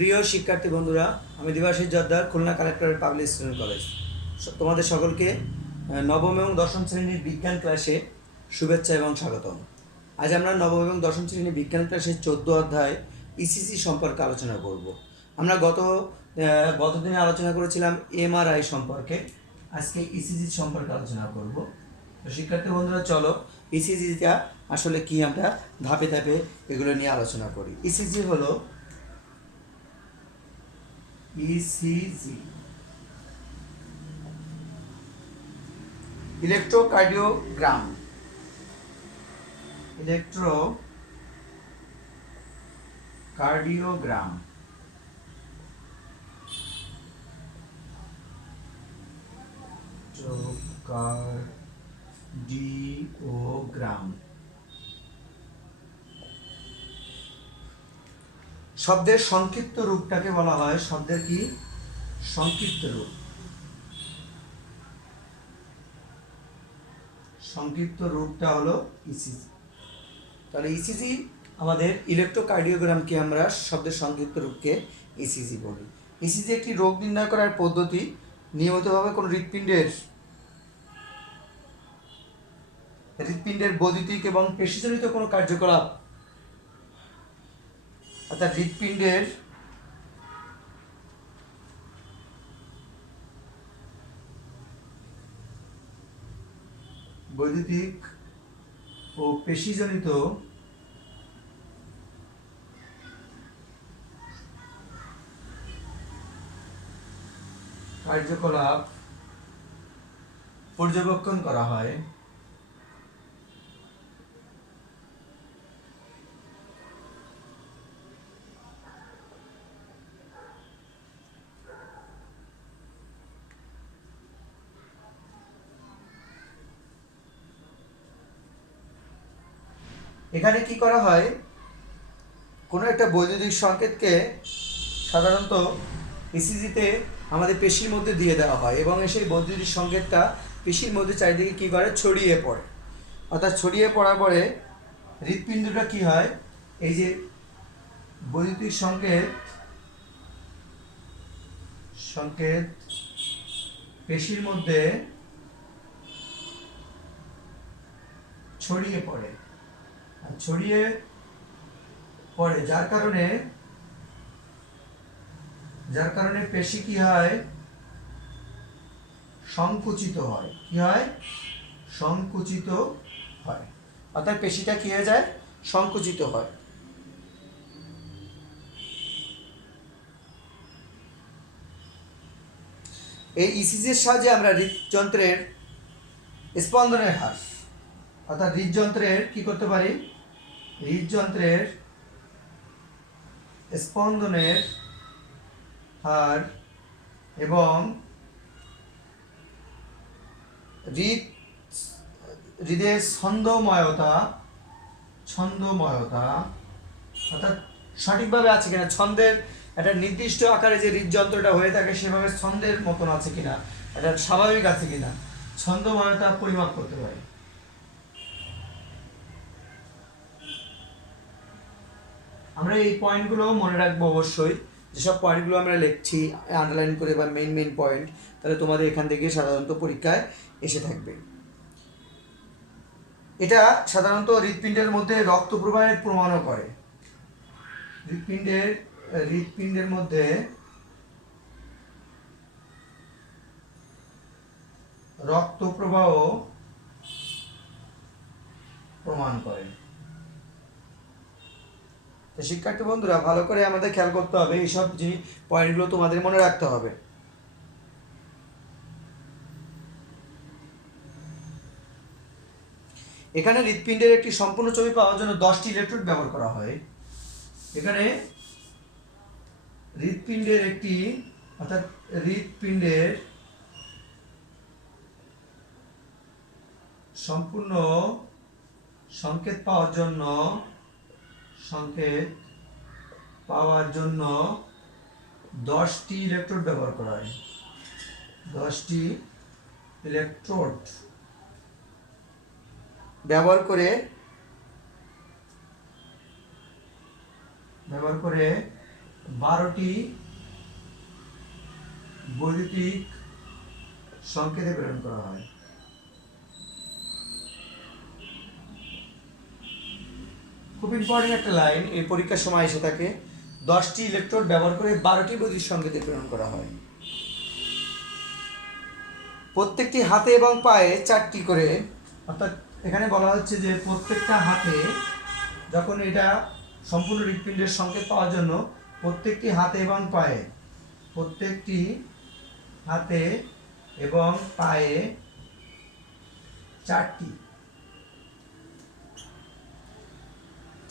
প্রিয় শিক্ষার্থী বন্ধুরা, আমি Debashish Jordar, Khulna collectorate public student college. তোমাদের সকলকে নবম এবং দশম শ্রেণীর বিজ্ঞান ক্লাসে শুভেচ্ছা এবং স্বাগতম। আজ আমরা নবম এবং দশম শ্রেণীর বিজ্ঞান ক্লাসের 14 অধ্যায় ইসিজি সম্পর্কে আলোচনা করব। আমরা গত দিনে আলোচনা করেছিলাম এমআরআই সম্পর্কে, আজকে ইসিজি সম্পর্কে আলোচনা করব। তো শিক্ষার্থী বন্ধুরা, চলো ইসিজিটা আসলে কি আমরা ধাপে ধাপে এগুলো নিয়ে আলোচনা করি। ইসিজি হলো ইসিজি, ইলেকট্রোকার্ডিওগ্রাম। ইলেকট্রোকার্ডিওগ্রাম কার্ডিওগ্রাম শব্দের সংক্ষিপ্ত রূপটাকে বলা হয়, শব্দের কি সংক্ষিপ্ত রূপ। সংক্ষিপ্ত রূপটা হলো ইসিজি। তাহলে ইসিজি আমাদের ইলেকট্রোকার্ডিওগ্রামকে আমরা শব্দের সংক্ষিপ্ত রূপকে ইসিজি বলি। ইসিজি একটি রোগ নির্ণয় করার পদ্ধতি। নিয়মিতভাবে কোনো হৃৎপিণ্ডের বৈদ্যুতিক এবং পেশিজনিত কোনো কার্যকলাপ, অর্থাৎ হৃৎপিণ্ডের বৈদ্যুতিক ও পেশিজনিত কার্যকলাপ পর্যবেক্ষণ করা হয়। এখানে কি করা হয়, কোনো একটা বৈদ্যুতিক সংকেতকে সাধারণত ইসিজিতে আমাদের পেশির মধ্যে দিয়ে দেওয়া হয় এবং সেই বৈদ্যুতিক সংকেতটা পেশির মধ্যে চারিদিকে কী করে, ছড়িয়ে পড়ে। অর্থাৎ ছড়িয়ে পড়ার পরে হৃৎপিণ্ডটা কী হয়, এই যে বৈদ্যুতিক সংকেত পেশির মধ্যে ছড়িয়ে পড়ে, যার কারণে পেশি কি হয়, সংকুচিত হয়। সংকুচিত হয়, অর্থাৎ পেশিটা কি হয়ে যায়, সংকুচিত হয়। এই ইসিজির সাহায্যে আমরা হৃদযন্ত্রের স্পন্দনের হার, অর্থাৎ হৃদযন্ত্রের কি করতে পারি, হৃদযন্ত্রের স্পন্দনের হার এবং হৃদের ছন্দময়তা অর্থাৎ সঠিকভাবে আছে কিনা, ছন্দের একটা নির্দিষ্ট আকারে যে হৃদযন্ত্রটা হয়ে থাকে সেভাবে ছন্দের মতন আছে কিনা, এটা স্বাভাবিক আছে কিনা, ছন্দময়তা পরিমাপ করতে পারি। আমরা এই পয়েন্টগুলো মনে রাখবো অবশ্যই। যেসব পয়েন্টগুলো আমরা লিখছি আন্ডারলাইন করে বা মেইন পয়েন্ট, তাহলে তোমাদের এখান থেকে সাধারণত পরীক্ষায় এসে থাকবে। এটা সাধারণত হৃৎপিণ্ডের মধ্যে রক্ত প্রবাহের প্রমাণও করে। হৃৎপিণ্ডের মধ্যে রক্ত প্রবাহ প্রমাণ করে। তো শিক্ষার্থী বন্ধুরা, ভালো করে আমাদের খেয়াল করতে হবে, এইসব যে পয়েন্টগুলো তোমাদের মনে রাখতে হবে। এখানে হৃৎপিণ্ডের একটি সম্পূর্ণ ছবি পাওয়ার জন্য 10টি ইলেকট্রোড ব্যবহার করা হয়। এখানে হৃৎপিণ্ডের সম্পূর্ণ সংকেত পাওয়ার জন্য 10টি ইলেকট্রোড ব্যবহার করা হয়। 10টি ইলেকট্রোড ব্যবহার করে 12টি বৈদ্যুতিক সংকেতে প্রেরণ করা হয়। খুব ইম্পর্টেন্ট একটা লাইন, এই পরীক্ষার সময় এসে থাকে। 10টি ইলেকট্রোড ব্যবহার করে 12টি বৈদ্যুতিক সংকেতে প্রেরণ করা হয়। প্রত্যেকটি হাতে এবং পায়ে 4টি করে, অর্থাৎ এখানে বলা হচ্ছে যে প্রত্যেকটা হাতে, যখন এটা সম্পূর্ণ হৃৎপিণ্ডের সংকেত পাওয়ার জন্য প্রত্যেকটি হাতে এবং পায়ে, প্রত্যেকটি হাতে এবং পায়ে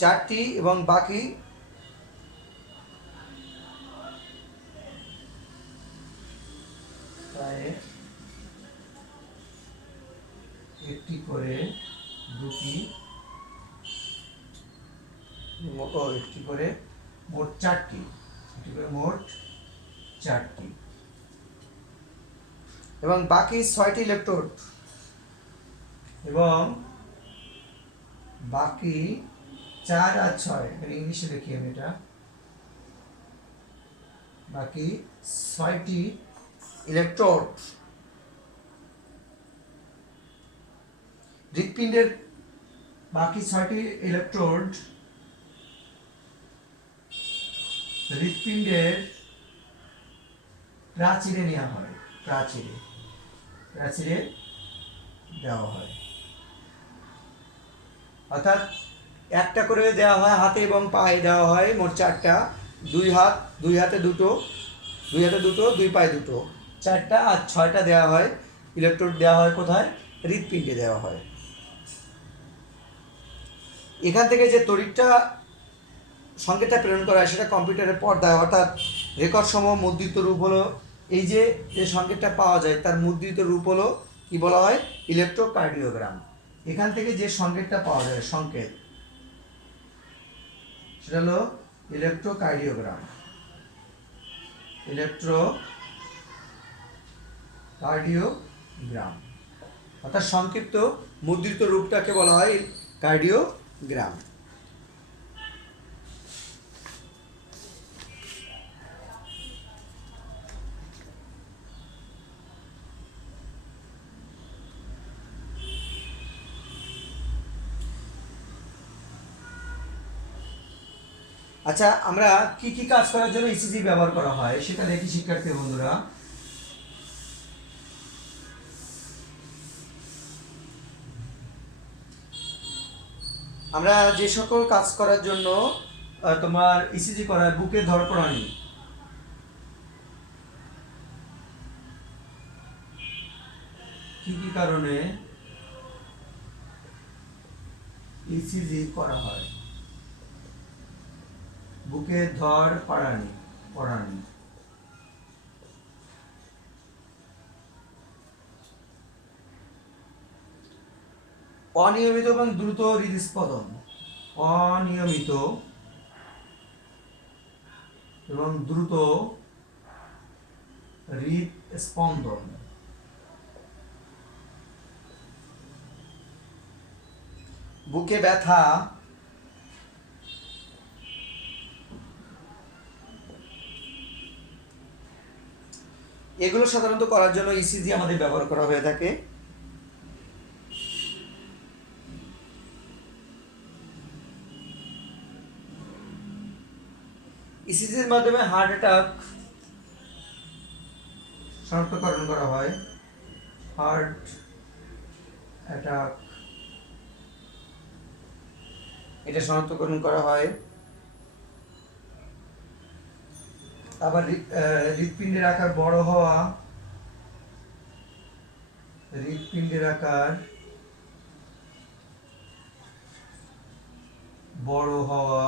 4টি এবং বাকি পায়ে 1টি করে, 2টি, 1টি করে, মোট 4টি, 1টি করে মোট 4টি, এবং বাকি 6টি ইলেকট্রোড, এবং বাকি 4 আর 6, এখানে ইংলিশে লিখি আমি এটা, বাকি 6টি ইলেকট্রোড হৃৎপিণ্ডের, বাকি 6টি ইলেকট্রোড হৃৎপিণ্ডের প্রাচীরে নেওয়া হয়, প্রাচীরে দেওয়া হয়। অর্থাৎ একটা করে দেওয়া হয় হাতে এবং পায়ে, দেওয়া হয় মোট 4টা, দুই হাতে দুটো, 2 পায়ে দুটো, 4টা, আর 6টা দেওয়া হয়, ইলেকট্রোড দেওয়া হয় কোথায়? হৃৎপিণ্ডে দেওয়া হয়। এখান থেকে যে তড়িৎটা সংকেতটা প্রেরণ করা হয় সেটা কম্পিউটারের পর্দায়, অর্থাৎ রেকর্ড সমূহ মুদ্রিত রূপ হলো, এই যে সংকেতটা পাওয়া যায় তার মুদ্রিত রূপ হলো কি বলা হয়? ইলেকট্রোকার্ডিওগ্রাম। এখান থেকে যে সংকেতটা পাওয়া যায়, সংকেত, সেটা হলো ইলেকট্রোকার্ডিওগ্রাম। অর্থাৎ সংক্ষিপ্ত মুদ্রিত রূপটাকে বলা হয় কার্ডিওগ্রাম। আচ্ছা, আমরা কি কি কাজ করার জন্য ইসিজি ব্যবহার করা হয় সেটা দেখি শিক্ষার্থী বন্ধুরা। আমরা যে সকল কাজ করার জন্য তোমার ইসিজি করা হয়, বুকের ধড়ফড়ানি, কি কি কারণে ইসিজি করা হয়? বুকের ধড়ফড়ানি, অনিয়মিত এবং দ্রুত হৃদস্পন্দন, অনিয়মিত এবং দ্রুত হৃদস্পন্দন, বুকে ব্যথা, এগুলো সাধারণত করার জন্য ইসিজি আমাদের ব্যবহার করা হয়ে থাকে। ইসিজির মাধ্যমে হার্ট অ্যাটাক শনাক্তকরণ করা হয়, হার্ট অ্যাটাক এটা শনাক্তকরণ করা হয়। আবার হৃৎপিণ্ডের আকার বড় হওয়া, হৃৎপিণ্ডের আকার বড় হওয়া,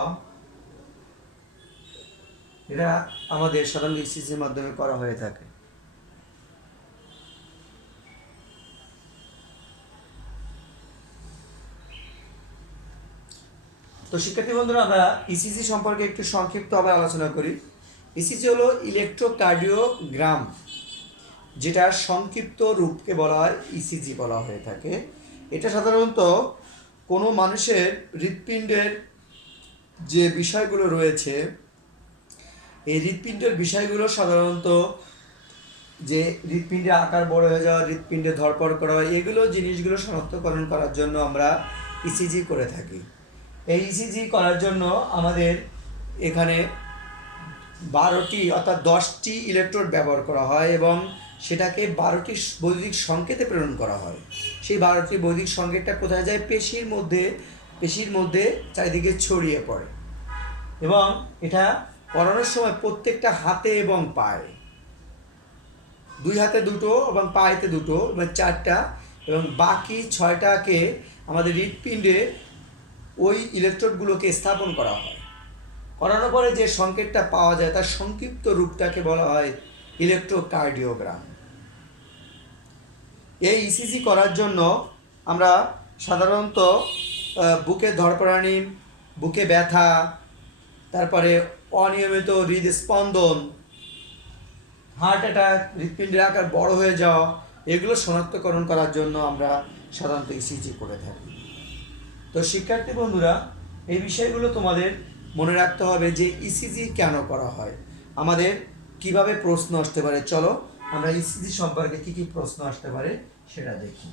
এটা আমাদের সাধারণত ইসিজির মাধ্যমে করা হয়ে থাকে। তো শিক্ষার্থী বন্ধুরা, আমরা ইসিজি সম্পর্কে একটু সংক্ষিপ্তভাবে আলোচনা করি। ইসিজি হলো ইলেকট্রোকার্ডিওগ্রাম, যেটার সংক্ষিপ্ত রূপকে বলা হয় ইসিজি বলা হয়ে থাকে। এটা সাধারণত কোনো মানুষের হৃৎপিণ্ডের যে বিষয়গুলো রয়েছে এই হৃৎপিণ্ডের বিষয়গুলো সাধারণত যে হৃৎপিণ্ডের আকার বড় হয়ে যাওয়া, হৃৎপিণ্ডে ধরপড় করা, এগুলো জিনিসগুলো শনাক্তকরণ করার জন্য আমরা ইসিজি করে থাকি। এই ইসিজি করার জন্য আমাদের এখানে 12টি অর্থাৎ 10টি ইলেকট্রোড ব্যবহার করা হয় এবং সেটাকে 12টি বৈদ্যুতিক সংকেতে প্রেরণ করা হয়। সেই 12টি বৈদ্যুতিক সংকেতটা কোথায় যায়? পেশির মধ্যে চারিদিকে ছড়িয়ে পড়ে এবং এটা করানোর সময় প্রত্যেকটা হাতে এবং পায়ে, 2 হাতে 2টো এবং পায়েতে 2টো এবং 4টা, এবং বাকি 6টাকে আমাদের হৃৎপিণ্ডে ওই ইলেকট্রোডগুলোকে স্থাপন করা হয়। করানোর পরে যে সংকেতটা পাওয়া যায় তার সংক্ষিপ্ত রূপটাকে বলা হয় ইলেকট্রোকার্ডিওগ্রাম। এই ইসিজি করার জন্য আমরা সাধারণত বুকে ধড়ফড়ানি, বুকে ব্যথা, তারপরে অনিয়মিত হৃদস্পন্দন, হার্ট অ্যাটাক, হৃৎপিণ্ডের আকার বড় হয়ে যাওয়া, এগুলো শনাক্তকরণ করার জন্য আমরা সাধারণত ইসিজি করে থাকি। তো শিক্ষার্থী বন্ধুরা, এই বিষয়গুলো তোমাদের মনে রাখতে হবে যে ইসিজি কেন করা হয়, আমাদের কিভাবে প্রশ্ন আসতে পারে। চলো আমরা ইসিজি সম্পর্কে কি কি প্রশ্ন আসতে পারে সেটা দেখি।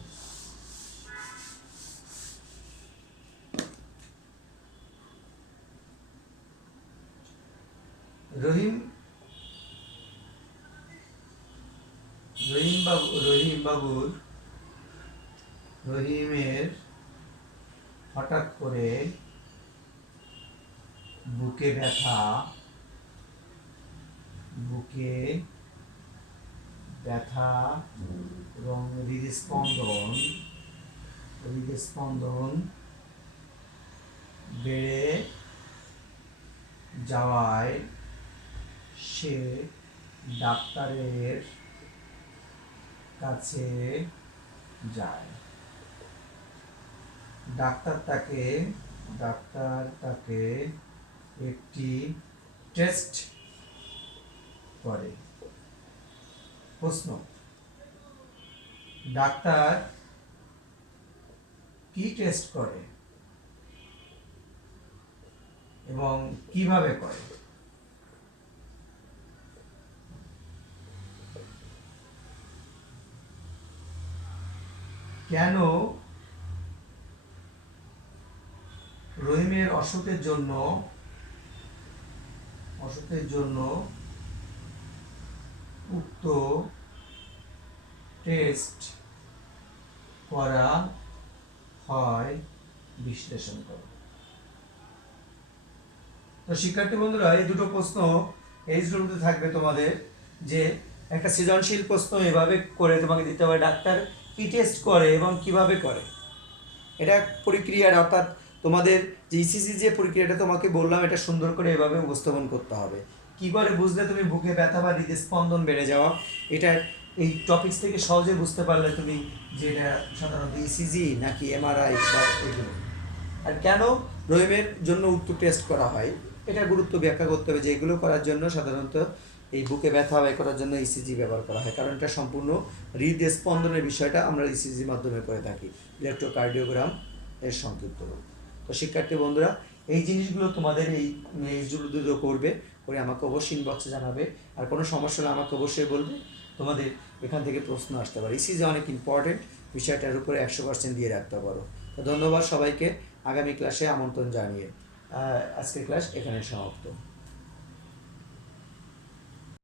রহিমের হঠাৎ করে বুকে ব্যথা এবং হৃদস্পন্দন বেড়ে যাওয়ায় সে ডাক্তারের কাছে যায়। ডাক্তার তাকে একটি টেস্ট করে। প্রশ্ন: ডাক্তার কি টেস্ট করে এবং কিভাবে করে? কেন রহিমের অসুখের জন্য উক্ত টেস্ট করা হয়, বিশ্লেষণ করো। তো শিক্ষার্থী বন্ধুরা, এই দুটো প্রশ্ন এই শুরুতে থাকবে তোমাদের, যে একটা সৃজনশীল প্রশ্ন এভাবে করে তোমাকে দিতে হবে, ডাক্তার কি টেস্ট করে এবং কিভাবে করে। এটা প্রক্রিয়ার, অর্থাৎ তোমাদের যে ইসিজি যে প্রক্রিয়াটা তোমাকে বললাম, এটা সুন্দর করে এভাবে উপস্থাপন করতে হবে। কি করে বুঝলে তুমি বুকে ব্যথা বা হৃদস্পন্দন বেড়ে যাওয়া, এটা এই টপিকস থেকে সহজে বুঝতে পারলে তুমি যে এটা সাধারণত ইসিজি নাকি এমআরআই বা এগুলো। আর কেন রহিমের জন্য উক্ত টেস্ট করা হয়, এটা গুরুত্ব ব্যাখ্যা করতে হবে যে এগুলো করার জন্য সাধারণত এই বুকে ব্যথা বাই করার জন্য ইসিজি ব্যবহার করা হয়, কারণ এটা সম্পূর্ণ হৃদস্পন্দনের বিষয়টা আমরা ইসিজির মাধ্যমে করে থাকি, ইলেকট্রোকার্ডিওগ্রাম এর সংক্ষিপ্ত রূপ। তো শিক্ষার্থী বন্ধুরা, এই জিনিসগুলো তোমাদের এই জিনিসগুলো করবে, করে আমাকে অবশ্যই ইনবক্সে জানাবে। আর কোনো সমস্যা হলে আমাকে অবশ্যই বলবে, তোমাদের এখান থেকে প্রশ্ন আসতে পারে। ইসিজি অনেক ইম্পর্টেন্ট, বিষয়টার উপরে 100% দিয়ে রাখতে পারো। তো ধন্যবাদ সবাইকে, আগামী ক্লাসে আমন্ত্রণ জানিয়ে আজকের ক্লাস এখানে সমাপ্ত।